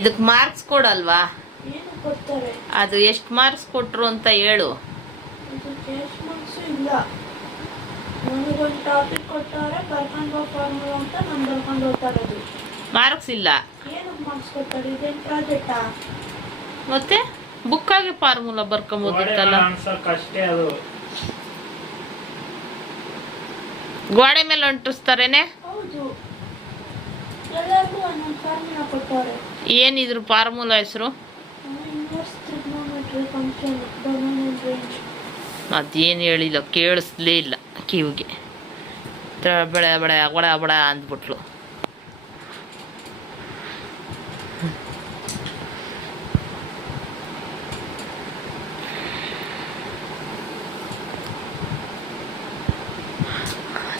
ಇದಕ್ಕೆ ಮಾರ್ಕ್ಸ್ ಕೊಡಲ್ವಾ? ಏನು ಕೊಡ್ತಾರೆ? ಅದು ಎಷ್ಟು ಮಾರ್ಕ್ಸ್ ಕೊಟ್ರು ಅಂತ ಹೇಳು. ಇದಕ್ಕೆ ಎಷ್ಟು ಮಾರ್ಕ್ಸ್ ಇಲ್ಲ. ನನಗೊಂದು ಟಾಪಿಕ್ ಕೊಟ್ಟವ್ರೆ, ಬರ್ಕೊಂಡು ಫಾರ್ಮುಲಾ ಅಂತ ನಾನು ಬರ್ಕೊಂಡು ಹೋಗ್ತಾ ಇರೋದು. ಮಾರ್ಕ್ಸ್ ಇಲ್ಲ. ಏನಕ್ಕೆ ಮಾರ್ಕ್ಸ್ ಕೊಡ್ತಾರೆ? ಇದೇನು ಪ್ರಾಜೆಕ್ಟಾ? ಮತ್ತೆ ಬುಕ್ಕಾಗಿ ಫಾರ್ಮುಲಾ ಬರ್ಕೊಂಬೋದಿತ್ತಲ್ಲ. ಅಷ್ಟೇ ಅದು. ಗೋಡೆ ಮೇಲೆ ಅಂಟಿಸ್ತಾರೇನೆ. ಹೌದು, ಎಲ್ಲರಿಗೂ ಒಂದೊಂದು ಫಾರ್ಮುಲಾ ಕೊಟ್ಟವ್ರೆ. ಏನಿದ್ರು ಫಾರ್ಮುಲಾ ಹೆಸರು? Inverse trigonometry function domain and range. ಅದೇನು ಹೇಳಿಲ್ಲ, ಕೇಳಿಸ್ಲೇ ಇಲ್ಲ ಕಿವಿಗೆ. ಬಡ ಬಡ ಬಡ ಬಡ ಅಂದ್ಬಿಟ್ಲು.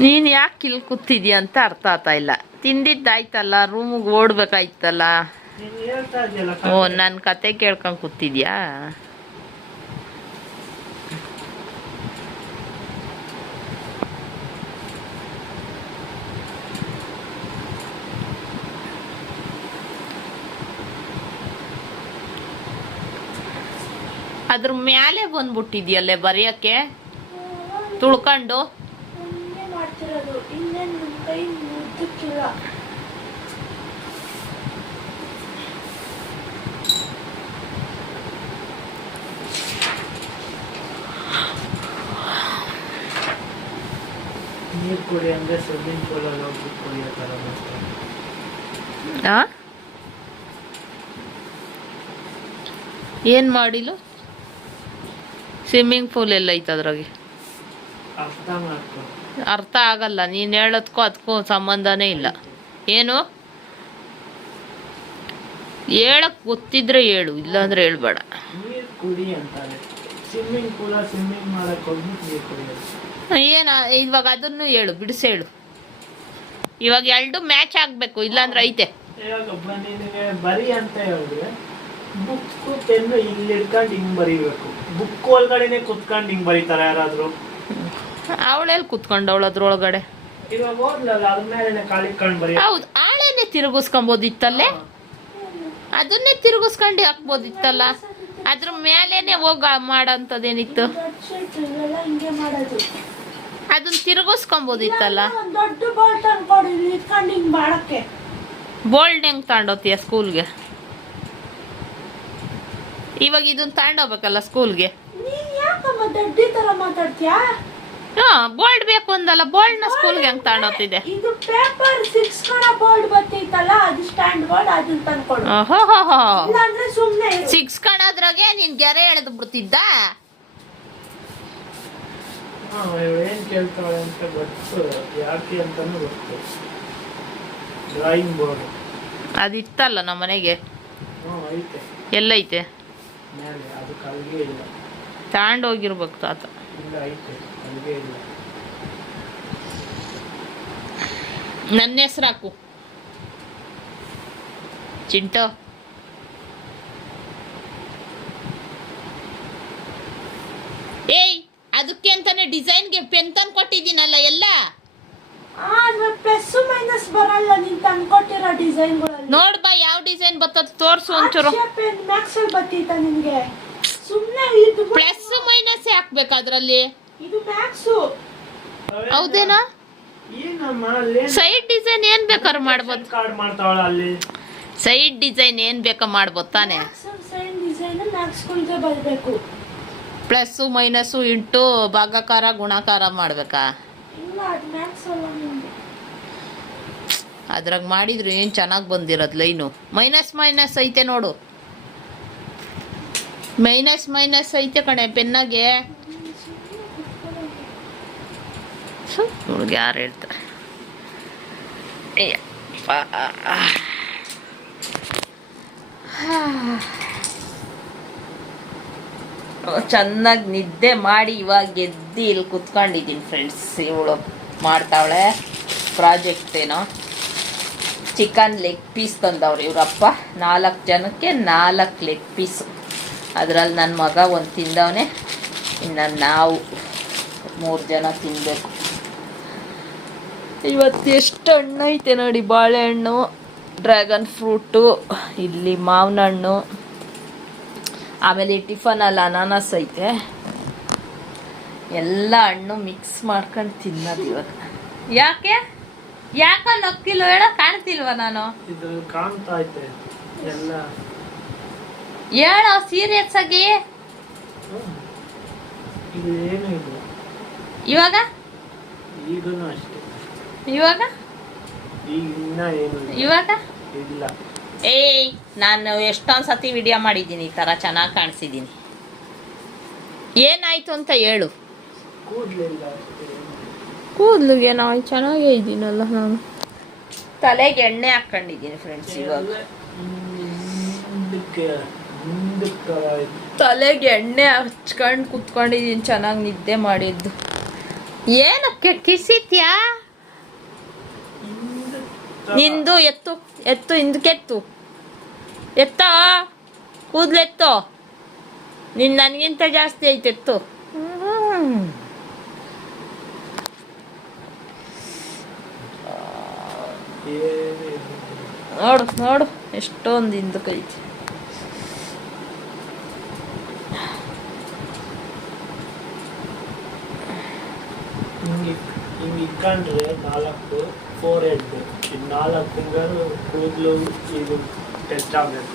ನೀನು ಯಾಕೆ ಇಲ್ಲಿ ಕೂತಿದ್ಯಾ ಅಂತ ಅರ್ಥ ಆಗ್ತಾ ಇಲ್ಲ. ತಿಂದಿದ್ದಾಯ್ತಲ್ಲ, ರೂಮಿಗೆ ಓಡ್ಬೇಕಾಯ್ತಲ್ಲ. ಓ, ನನ್ನ ಕತೆ ಕೇಳ್ಕೊಂಡು ಕೂತಿದ್ಯಾ? ಅದ್ರ ಮ್ಯಾಲೆ ಬಂದ್ಬಿಟ್ಟಿದ್ಯಲ್ಲೇ ಬರೆಯಕ್ಕೆ ತುಳ್ಕೊಂಡು. ಮಾಡ್ತಿರೋದು ಇನ್ನೇನು ನನ್ನ ಕೈ ಮುದ್ದಕ್ಕಿಲ್ಲ. ನೀರು ಕುಡಿ ಅಂದ್ರೆ ಸ್ವಿಮ್ಮಿಂಗ್ ಪೂಲಲ್ಲಿ ಹೋಗಿ ಕುಡಿಯೋ ಥರ ಏನು ಮಾಡಿಲು? ಸ್ವಿಮ್ಮಿಂಗ್ ಪೂಲ್ ಎಲ್ಲ ಐತೆ ಅದ್ರಾಗೆ. ಅರ್ಥ ಮಾಡ್ಕೊ. ಅರ್ಥ ಆಗಲ್ಲ, ನೀನು ಹೇಳೋದಕ್ಕೂ ಅದಕ್ಕೂ ಸಂಬಂಧನೇ ಇಲ್ಲ. ಏನು ಹೇಳಕ್ ಗೊತ್ತಿದ್ರೆ ಹೇಳು, ಇಲ್ಲಾಂದ್ರೆ ಹೇಳ್ಬೇಡ. ನೀರು ಕುಡಿ ಅಂತಾರೆ. ಸ್ವಿಮ್ಮಿಂಗ್ ಮಾಡಕ್ ಹೋಗ್ಬಿಟ್ಟು ನೀರು ಕುಡಿಯೋದು. ಏನ ಇವಾಗ ಅದನ್ನು ಹೇಳು, ಬಿಡಿಸಿ ಹೇಳು. ಇವಾಗ ಎರಡು ಮ್ಯಾಚ್ ಆಗ್ಬೇಕು, ಇಲ್ಲಾಂದ್ರೆ ಐತೆ. ಇವಾಗ ನಿನಗೆ ಬರಿ ಅಂತ ಹೇಳಿದ್ರೆ ಬುಕ್ಕು ಪೆನ್ನು ಇಲ್ಲಿ ಇಟ್ಕೊಂಡು ಹಿಂಗ್ ಬರೀಬೇಕು. ಬುಕ್ ಒಳಗಡೆನೆ ಕುತ್ಕೊಂಡು ಹಿಂಗ್ ಬರೀತಾರೆ ಯಾರಾದ್ರು? ಅವಳೆಲ್ಲಿ ಕುತ್ಕೊಂಡವಳು ಅದ್ರೊಳಗಡೆ? ಇವಾಗ ಓದ್ಲಲ್ಲ, ಅದ್ರ ಮೇಲೆ ಕಾಲಿಟ್ಕೊಂಡು ಬರೀ. ಹೌದು, ಆಳೆನೆ ತಿರುಗಿಸ್ಕೊಂಬೋದಿತ್ತಲ್ಲೇ, ಅದನ್ನೇ ತಿರುಗಿಸ್ಕೊಂಡು ಹಾಕ್ಬೋದಿತ್ತಲ್ಲ. ಅದ್ರ ಮೇಲೇನೆ ಹೋಗ ಮಾಡಂತದೇನಿತ್ತು? ಅದನ್ನ ತಿರುಗಿಸ್ಕೊಂಬೋದಿತ್ತಲ್ಲ. ದೊಡ್ಡ ಬೋಲ್ಟ್ ಅನ್ಕೊಡಿ ಇಟ್ಕೊಂಡು ಹಿಂಗ್ ಮಾಡಕ್ಕೆ. ಬೋಲ್ಡ್ ಹೆಂಗ್ ತಗೊಂಡೋಗ್ತೀಯ ಸ್ಕೂಲ್ಗೆ? ಇವಾಗ ಇದನ್ನ ತಗೊಂಡೋಗ್ಬೇಕಲ್ಲ ಸ್ಕೂಲ್ಗೆ. ನೀನ್ ಯಾಕಮ್ಮ ದಡ್ಡಿ ತರ ಮಾತಾಡ್ತೀಯಾ? ಬೋಲ್ಡ್ ಬೇಕು ಅಂದಲ್ಲ, ಬೋಲ್ಡ್ ನ ಸ್ಕೂಲ್ಗೆ ಹೆಂಗ್ ತಗೊಂಡೋಗ್ತಿದೆ? ಇದು ಪೇಪರ್ 6 ಕಣ ಬೋರ್ಡ್ ಬರ್ತೈತಲ್ಲ, ಅದು ಸ್ಟ್ಯಾಂಡ್ ಬೋರ್ಡ್, ಅದನ್ನ ತಂದ್ಕೊಡು. ಇಲ್ಲಾಂದ್ರೆ ಸುಮ್ನೆ 6 ಕಣದ್ರಾಗೆ ನೀನ್ ಗೆರೆ ಎಳೆದು ಬಿಡ್ತಿದ್ದ. ಏನ್ ಕೇಳ್ತಾಳೆ ಅಂತ ಗೊತ್ತು, ಯಾಕೆ ಅಂತಾನು ಗೊತ್ತು. ಡ್ರಾಯಿಂಗ್ ಬೋರ್ಡ್ ಅದಿತ್ತಲ್ಲ ನಮ್ಮ ಮನೆಗೆ. ಐತೆ. ಎಲ್ಲೈತೆ? ಮೇಲೆ ಅದು ಕಲ್ಗೆ ಇಲ್ಲ. ತಗೊಂಡೋಗಿರ್ಬೇಕು ತಾತ. ಇಲ್ಲ, ಐತೆ, ಕಲ್ಗೆ ಇಲ್ಲ. ನನ್ನ ಹೆಸ್ರು ಹಾಕು, ಚಿಂಟು. ಏಯ್, ಅದಕ್ಕೆ ಅಂತಾನೆ ಡಿಸೈನ್ಗೆ ಪೆನ್ ತಂದು ಕೊಟ್ಟಿದ್ದೀನಲ್ಲ ಎಲ್ಲ. ಪ್ಲಸ್ ಮೈನಸ್ ಬರಲ್ಲ ನೀನ್ ತಂದ್ಕೊಟ್ಟಿರೋ ಡಿಸೈನ್ಗಳಲ್ಲಿ. ನೋಡ್ಬಾ ಯಾವ ಡಿಸೈನ್ ಬರ್ತದ, ತೋರ್ಸು ಒಂಚೂರು. ಮ್ಯಾಕ್ಸ್ ಬರ್ತೈತ ನಿನ್ಗೆ? ಸುಮ್ನೆ ಇದು ಪ್ಲಸ್ ಮೈನಸ್ ಹಾಕ್ಬೇಕು ಅದ್ರಲ್ಲಿ. ಇದು ಮ್ಯಾಕ್ಸ್. ಹೌದೇನಾ? ಸೈಡ್ ಡಿಸೈನ್ ಏನ್ ಬೇಕಾದ್ರೂ ಮಾಡ್ಬೋದು. ಕಾರ್ಡ್ ಮಾಡ್ತಾವಳ ಅಲ್ಲಿ. ಸೈಡ್ ಡಿಸೈನ್ ಏನ್ ಬೇಕಾ ಮಾಡ್ಬೋದು ತಾನೆ. ಸೈಡ್ ಡಿಸೈನ್ ಮ್ಯಾಕ್ಸ್ಗಳಿಗೆ ಬರಬೇಕು. ಪ್ಲಸ್ ಮೈನಸ್ ಇಂಟು ಭಾಗಾಕಾರ ಗುಣಾಕಾರ ಮಾಡ್ಬೇಕಾ? ಇಲ್ಲ, ಅದು ಮ್ಯಾಕ್ಸ್ ಅಲ್ಲ ನಿಮ್ಗೆ. ಅದ್ರಾಗ ಮಾಡಿದ್ರು ಏನ್ ಚೆನ್ನಾಗಿ ಬಂದಿರೋದು ಲೈನು. ಮೈನಸ್ ಮೈನಸ್ ಐತೆ ನೋಡು, ಮೈನಸ್ ಮೈನಸ್ ಐತೆ ಕಣೆ ಪೆನ್ನಾಗೆ. ಹುಡುಗ ಯಾರು ಹೇಳ್ತಾರೆ? ಚೆನ್ನಾಗಿ ನಿದ್ದೆ ಮಾಡಿ ಇವಾಗ ಎದ್ದು ಇಲ್ಲಿ ಕುತ್ಕೊಂಡಿದ್ದೀನಿ ಫ್ರೆಂಡ್ಸ್. ಇವಳು ಮಾಡ್ತಾವಳೆ ಪ್ರಾಜೆಕ್ಟ್ ಏನೋ. ಚಿಕನ್ ಲೆಗ್ ಪೀಸ್ ತಂದವ್ರು ಇವರಪ್ಪ. 4 ಜನಕ್ಕೆ 4 ಲೆಗ್ ಪೀಸು. ಅದರಲ್ಲಿ ನನ್ನ ಮಗ ಒಂದು ತಿಂದವನೆ, ಇನ್ನು ನಾವು 3 ಜನ ತಿನ್ನಬೇಕು. ಇವತ್ತು ಎಷ್ಟು ಹಣ್ಣು ಐತೆ ನೋಡಿ, ಬಾಳೆಹಣ್ಣು ಡ್ರ್ಯಾಗನ್ ಫ್ರೂಟು, ಇಲ್ಲಿ ಮಾವಿನ ಹಣ್ಣು, ಆಮೇಲೆ ಟಿಫನಲ್ಲಿ ಅನಾನಸ್ ಐತೆ. ಎಲ್ಲ ಹಣ್ಣು ಮಿಕ್ಸ್ ಮಾಡ್ಕೊಂಡು ತಿನ್ನೋದು ಇವಾಗ. ಯಾಕೆ ನಕ್ಕಿಲ್ಲ ಹೇಳ, ಕಾಣ್ತಿಲ್ವ ನಾನು? ಇದು ಕಾಣ್ತಾ ಐತೆ ಎಲ್ಲ. ಹೇಳೋ ಸೀರಿಯಸ್ ಆಗಿ. ಇದೇನು ಇಲ್ಲ ಇವಾಗ ಈಗನೂ ಅಷ್ಟೇ. ಇವಾಗ ಈಗ ಇನ್ನ ಏನು ಇವಾಗ ಇಲ್ಲ. ಏಯ್, ನಾನು ಎಷ್ಟೊಂದು ಸತಿ ವಿಡಿಯೋ ಮಾಡಿದ್ದೀನಿ, ಈ ಥರ ಚೆನ್ನಾಗಿ ಕಾಣಿಸಿದ್ದೀನಿ. ಏನಾಯ್ತು ಅಂತ ಹೇಳು. ಕೂದಲಿಲ್ಲ ಅಷ್ಟೇ. ಕೂದಲಿಗೆ ನಾವು ಚೆನ್ನಾಗೇ ಇದ್ದೀನಲ್ಲ ನಾನು. ತಲೆಗೆ ಎಣ್ಣೆ ಹಾಕ್ಕೊಂಡಿದ್ದೀನಿ ಫ್ರೆಂಡ್ಸ್ ಇವಾಗ. ತಲೆಗೆ ಎಣ್ಣೆ ಹಚ್ಕೊಂಡು ಕುತ್ಕೊಂಡಿದ್ದೀನಿ, ಚೆನ್ನಾಗಿ ನಿದ್ದೆ ಮಾಡಿದ್ದು. ಏನಕ್ಕೆ ಕಿಸಿತ್ಯಾ? ನಿಂದು ಎತ್ತು ಹಿಂದಕ್ಕೆತ್ತು, ಎತ್ತೋ ಕೂದಲೆತ್ತೋ. ನನಗಿಂತ ಜಾಸ್ತಿ ಐತೆ, ಎತ್ತು. ನೋಡು ಎಷ್ಟೊಂದು ಹಿಂದಕ್ಕೈತಿ. ಹಿಂಗೆ ಇಟ್ಕೊಂಡ್ರೆ 4 4 ಹೆಡ್, 4 ಫಿಂಗರ್ ಕೂದಲು ಇದು ಟಚ್ ಆಗಬೇಕು.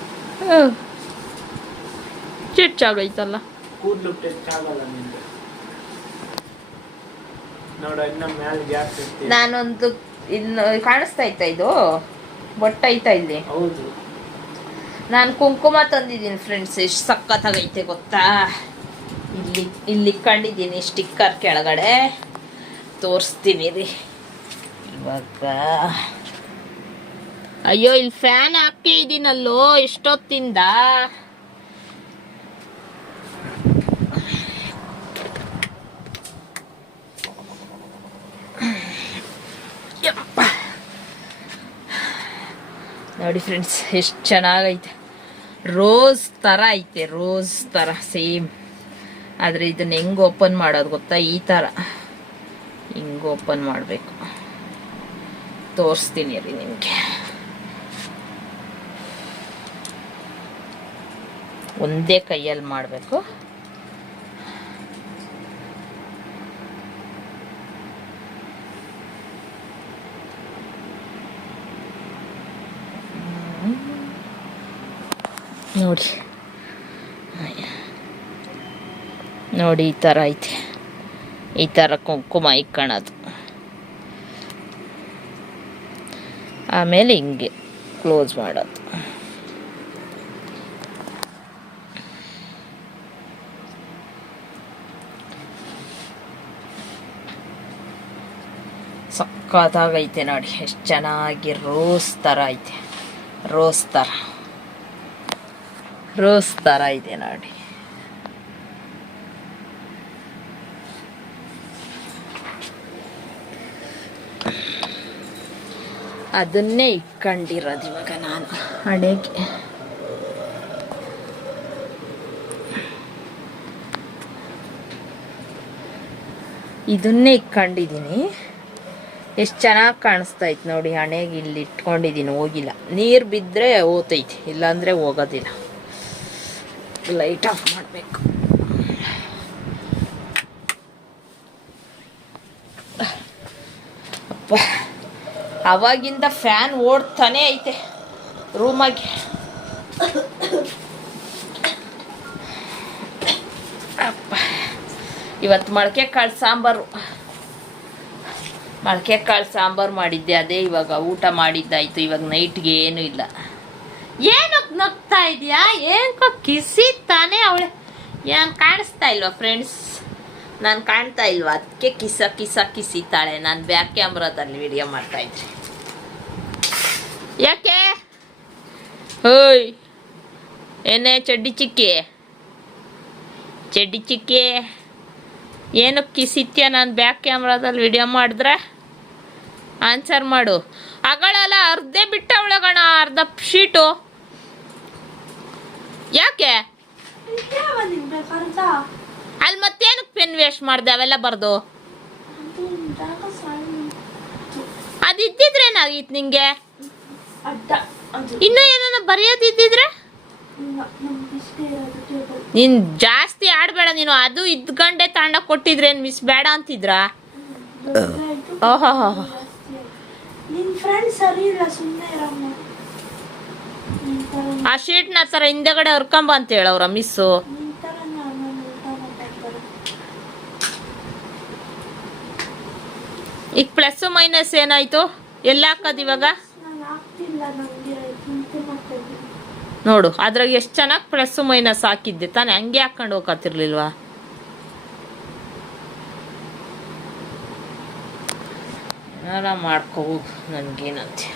ಚಿಟ್ಚಾಗೈತಲ್ಲ ಕೂದಲು ಟಚ್ ಆಗಲ್ಲ ನಿಂಗೆ. ನೋಡ ಇನ್ನ ಮೇಲೆ ಗ್ಯಾಪ್ ಇರ್ತೀವಿ. ನಾನೊಂದು ಇನ್ನು ಕಾಣಿಸ್ತಾ ಇತ್ತ, ಇದು ಬೊಟ್ಟ ಐತಾ ಇಲ್ಲಿ. ಹೌದು, ನಾನು ಕುಂಕುಮ ತಂದಿದ್ದೀನಿ ಫ್ರೆಂಡ್ಸ್. ಎಷ್ಟು ಸಖತ್ತಾಗೈತೆ ಗೊತ್ತಾ? ಇಲ್ಲಿ ಇಕ್ಕೊಂಡಿದ್ದೀನಿ ಸ್ಟಿಕ್ಕರ್ ಕೆಳಗಡೆ, ತೋರಿಸ್ತೀನಿ ರೀ ಇವಾಗ. ಅಯ್ಯೋ, ಇಲ್ಲಿ ಫ್ಯಾನ್ ಹಾಕಿ ಇದೀನಲ್ಲೋ ಎಷ್ಟೊತ್ತಿಂದ. ನೋಡಿ ಫ್ರೆಂಡ್ಸ್, ಎಷ್ಟು ಚೆನ್ನಾಗೈತೆ. ರೋಸ್ ಥರ ಐತೆ, ರೋಸ್ ಥರ ಸೇಮ್. ಆದರೆ ಇದನ್ನ ಹೆಂಗೆ ಓಪನ್ ಮಾಡೋದು ಗೊತ್ತಾ? ಈ ಥರ ಹಿಂಗೆ ಓಪನ್ ಮಾಡಬೇಕು. ತೋರಿಸ್ತೀನಿ ರೀ ನಿಮಗೆ. ಒಂದೇ ಕೈಯಲ್ಲಿ ಮಾಡಬೇಕು. ನೋಡಿ ಈ ಥರ ಐತೆ. ಈ ಥರ ಕುಂಕುಮ ಇಕ್ಕೊಳ್ಳೋದು. ಆಮೇಲೆ ಹಿಂಗೆ ಕ್ಲೋಸ್ ಮಾಡೋದು. ಸಕ್ಕತ್ತಾಗೈತೆ ನೋಡಿ, ಎಷ್ಟು ಚೆನ್ನಾಗಿ ರೋಸ್ ಥರ ಐತೆ. ರೋಸ್ ಥರ ಇದೆ ನೋಡಿ. ಅದನ್ನೇ ಇಟ್ಕೊಂಡಿರೋದು ಇವಾಗ ನಾನು ಹಣೆಗೆ. ಇದನ್ನೇ ಇಟ್ಕೊಂಡಿದ್ದೀನಿ. ಎಷ್ಟು ಚೆನ್ನಾಗಿ ಕಾಣಿಸ್ತಾ ಇತ್ತು ನೋಡಿ. ಹಣೆಗೆ ಇಲ್ಲಿ ಇಟ್ಕೊಂಡಿದ್ದೀನಿ, ಹೋಗಿಲ್ಲ. ನೀರು ಬಿದ್ದರೆ ಹೋತೈತಿ, ಇಲ್ಲಾಂದರೆ ಹೋಗೋದಿಲ್ಲ. ಲೈಟ್ ಆಫ್ ಮಾಡಬೇಕು. ಅಪ್ಪ, ಅವಾಗಿಂದ ಫ್ಯಾನ್ ಓಡ್ತಾನೆ ಐತೆ ರೂಮಾಗೆ. ಅಪ್ಪ, ಇವತ್ತು ಮೊಳಕೆ ಕಾಳು ಸಾಂಬಾರು ಮಾಡಿದ್ದೆ. ಅದೇ ಇವಾಗ ಊಟ ಮಾಡಿದ್ದಾಯ್ತು. ಇವಾಗ ನೈಟ್ಗೆ ಏನೂ ಇಲ್ಲ. ಏನಕ್ಕೆ ನಗ್ತಾ ಇದೆಯಾ? ಏನಕ್ಕೋ ಕಿಸಿತಾನೆ ಅವಳೆ. ಏನು ಕಾಣಿಸ್ತಾ ಇಲ್ವಾ ಫ್ರೆಂಡ್ಸ್? ನಾನು ಕಾಣ್ತಾ ಇಲ್ವಾ? ಅದಕ್ಕೆ ಕಿಸಿತಾಳೆ. ನಾನು ಬ್ಯಾಕ್ ಕ್ಯಾಮ್ರಾದಲ್ಲಿ ವಿಡಿಯೋ ಮಾಡ್ತಾಯಿದ್ರಿ. ಯಾಕೆ? ಹೋಯ್, ಏನೇ ಚಡ್ಡಿ ಚಿಕ್ಕಿ ಏನಕ್ಕೆ ಕಿಸಿತ್ಯ? ನಾನು ಬ್ಯಾಕ್ ಕ್ಯಾಮ್ರಾದಲ್ಲಿ ವಿಡಿಯೋ ಮಾಡಿದ್ರೆ ಆನ್ಸರ್ ಮಾಡು. ಅಗಳಲ್ಲ ಅರ್ಧೇ ಬಿಟ್ಟವಳಗಣ, ಅರ್ಧ ಶೀಟು. ಯಾಕೆ ಅಲ್ಲಿ ಮತ್ತೇನಕ್ಕೆ ಪೆನ್ ವೇಸ್ಟ್ ಮಾಡಿದೆ? ಅವೆಲ್ಲ ಬರ್ದು ಅದಿದ್ದಿದ್ರೇನಾಗಿತ್ತು ನಿಂಗೆ? ಅಡ್ಡ ಅದು ಇನ್ನು ಏನಾನ ಬರೆಯೋದಿದ್ದಿದ್ರೆ ಇಲ್ಲ ನಮ್ಗೆ ಇಷ್ಟೇ ಇರೋದು ಟೇಬಲ್. ನೀನ್ ಜಾಸ್ತಿ ಆಡ್ಬೇಡ ನೀನು. ಅದು ಇದ್ಗಂಡೆ ತಾಂಡ ಕೊಟ್ಟಿದ್ರೇನ್ ಮಿಸ್ ಬೇಡ ಅಂತಿದ್ರಾ? ಓಹೋ ನಿನ್ ಫ್ರೆಂಡ್ ಸರಿ ಇಲ್ಲ, ಸುಮ್ಮನೆ ಇರಮ್ಮ. ಆ ಶೀಟ್ನ ಆ ಥರ ಹಿಂದೆಗಡೆ ಹರ್ಕೊಂಬ ಅಂತ ಹೇಳವ್ರ ಮಿಸ್ಸು. ನಿನ್ ಥರ ನಾನು ಊಟ ಮಾತಾಡ್ತಾರೆ. ಈಗ ಪ್ಲಸ್ ಮೈನಸ್ ಏನಾಯ್ತು? ಎಲ್ಲ ಹಾಕೋದು ಇವಾಗ ನಾನು ಆಗ್ತಿಲ್ಲ, ನನಗೆ ಚಿಂತೆ ಮಾಡ್ತಾ ಇದ್ದೀನಿ. ನೋಡು, ಅದ್ರಾಗ ಎಷ್ಟು ಚೆನ್ನಾಗಿ ಪ್ಲಸ್ ಮೈನಸ್ ಹಾಕಿದ್ದೆ ತಾನೆ, ಹಂಗೆ ಹಾಕೊಂಡು ಹೋಗತ್ತಿರ್ಲಿಲ್ವಾ? ಏನಾರ ಮಾಡ್ಕೋ ಹೋಗು, ನನ್ಗೇನಂತೆ.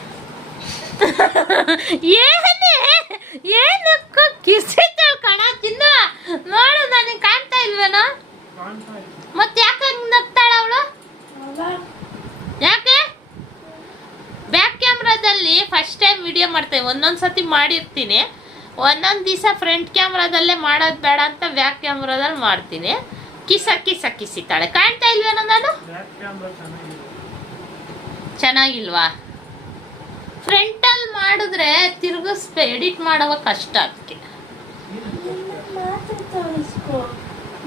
ಏನಕ್ಕೋ ಕಿಸಿತಾಳ ಕಣ ಚಿನ್ನ. ನೋಡು, ನನಗೆ ಕಾಣ್ತಾ ಇಲ್ವೇನೋ? ಮತ್ತೆ ಯಾಕೆ ಹಂಗೆ ನಗ್ತಾಳ ಅವಳು? ಯಾಕೆ? ಬ್ಯಾಕ್ ಕ್ಯಾಮ್ರಾದಲ್ಲಿ ಫಸ್ಟ್ ಟೈಮ್ ವಿಡಿಯೋ ಮಾಡ್ತೇವೆ. ಒಂದೊಂದು ಸತಿ ಮಾಡಿರ್ತೀನಿ, ಒಂದೊಂದು ದಿವಸ ಫ್ರಂಟ್ ಕ್ಯಾಮ್ರಾದಲ್ಲೇ ಮಾಡೋದು ಬೇಡ ಅಂತ ಬ್ಯಾಕ್ ಕ್ಯಾಮ್ರಾದಲ್ಲಿ ಮಾಡ್ತೀನಿ. ಕಿಸಿತಾಳೆ. ಕಾಣ್ತಾ ಇಲ್ವೇನೋ ನಾನು? ಚೆನ್ನಾಗಿಲ್ವಾ? ಫ್ರಂಟಲ್ಲಿ ಮಾಡಿದ್ರೆ ಎಡಿಟ್ ಮಾಡುವ ಕಷ್ಟ. ಅದಕ್ಕೆ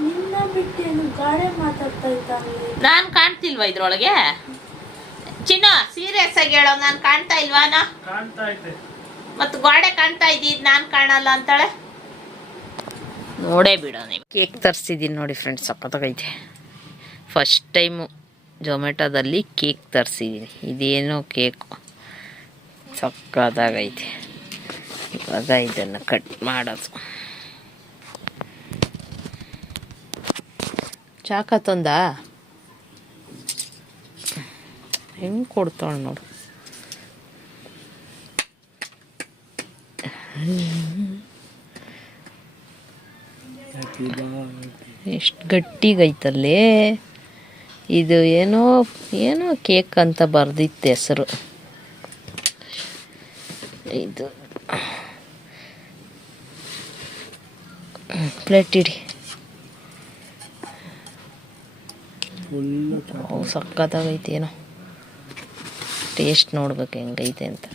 ನಿನ್ನ ಬಿಟ್ಟೇನು ಗಾಡೆ ಮಾತಾಡ್ತಾ ಇದ್ದಾನೆ. ನಾನು ಕಾಣ್ತಿಲ್ವಾ ಇದ್ರೊಳಗೆ? ಚಿನ್ನ ಸೀರಿಯಸ್ ಆಗಿ ಹೇಳೋ, ನಾನು ಕಾಣ್ತಾ ಇಲ್ವಾನಾ? ಕಾಣ್ತಾ ಐತೆ. ಮತ್ತು ಗೋಡೆ ಕಾಣ್ತಾ ಇದ್ದಿದ್ದು ನಾನು ಕಾಣಲ್ಲ ಅಂತಾಳೆ. ನೋಡೇ ಬಿಡೋ ನೀವು. ಕೇಕ್ ತರಿಸಿದ್ದೀನಿ ನೋಡಿ ಫ್ರೆಂಡ್ಸ್, ಸಕ್ಕತ್ತಾಗೈತೆ. ಫಸ್ಟ್ ಟೈಮು ಜೊಮ್ಯಾಟೋದಲ್ಲಿ ಕೇಕ್ ತರಿಸಿದ್ದೀನಿ. ಇದೇನೋ ಕೇಕು ಸಕ್ಕತ್ತಾಗೈತೆ. ಇವಾಗ ಇದನ್ನು ಕಟ್ ಮಾಡೋದು. ಚಾಕ ತಂದ ಹೆಂಗೆ ಕೊಡ್ತಾಳೆ ನೋಡು. ಎಷ್ಟು ಗಟ್ಟಿಗೈತಲ್ಲೇ ಇದು. ಏನೋ ಏನೋ ಕೇಕ್ ಅಂತ ಬರ್ದಿತ್ತು ಹೆಸರು. ಇದು ಪ್ಲೇಟ್ ಇಡಿ. ಸಕ್ಕತ್ತಾಗೈತೆ. ಏನೋ ಟೇಸ್ಟ್ ನೋಡ್ಬೇಕು ಹೆಂಗೈತೆ ಅಂತ.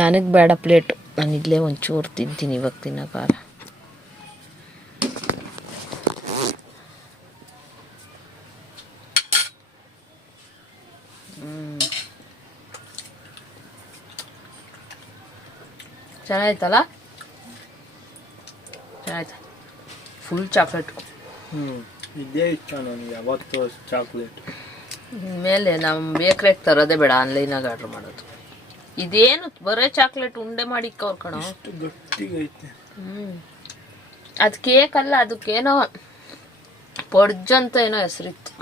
ನನಗೆ ಬೇಡ ಪ್ಲೇಟು, ನಾನು ಇಲ್ಲೇ ಒಂಚೂರು ತಿಂತೀನಿ ಇವಾಗ ತಿನ್ನೋಕಾರ. ಚೆನ್ನಾಯ್ತಲ್ಲ? ಚೆನ್ನಾಯ್ತು. Full chocolate. ಇದೇ ಇಷ್ಟ ನನಗೆ ಯಾವತ್ತು ಚಾಕ್ಲೇಟ್. ಮೇಲೆ ನಮ್ಮ ಬೇಕ್ರಿಗೆ ತರೋದೇ ಬೇಡ, ಆನ್ಲೈನಾಗ ಆರ್ಡ್ರ್ ಮಾಡೋದು. ಇದೇನು ಬರೇ ಚಾಕ್ಲೇಟ್ ಉಂಡೆ ಮಾಡಿ ಕಣ. ಗಟ್ಟಿಗೈತೆ. ಅದು ಕೇಕ್ ಅಲ್ಲ, ಅದಕ್ಕೇನೋ ಪಡ್ಜ್ ಅಂತ ಏನೋ ಹೆಸರಿತ್ತು.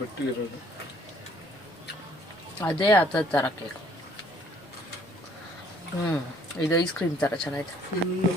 ಗಟ್ಟಿಗಿರೋದು ಅದೇ ಆ ಥರ ಕೇಕ್. ಇದು ಐಸ್ ಕ್ರೀಮ್ ಥರ ಚೆನ್ನಾಯ್ತು. ಫುಲ್ಲು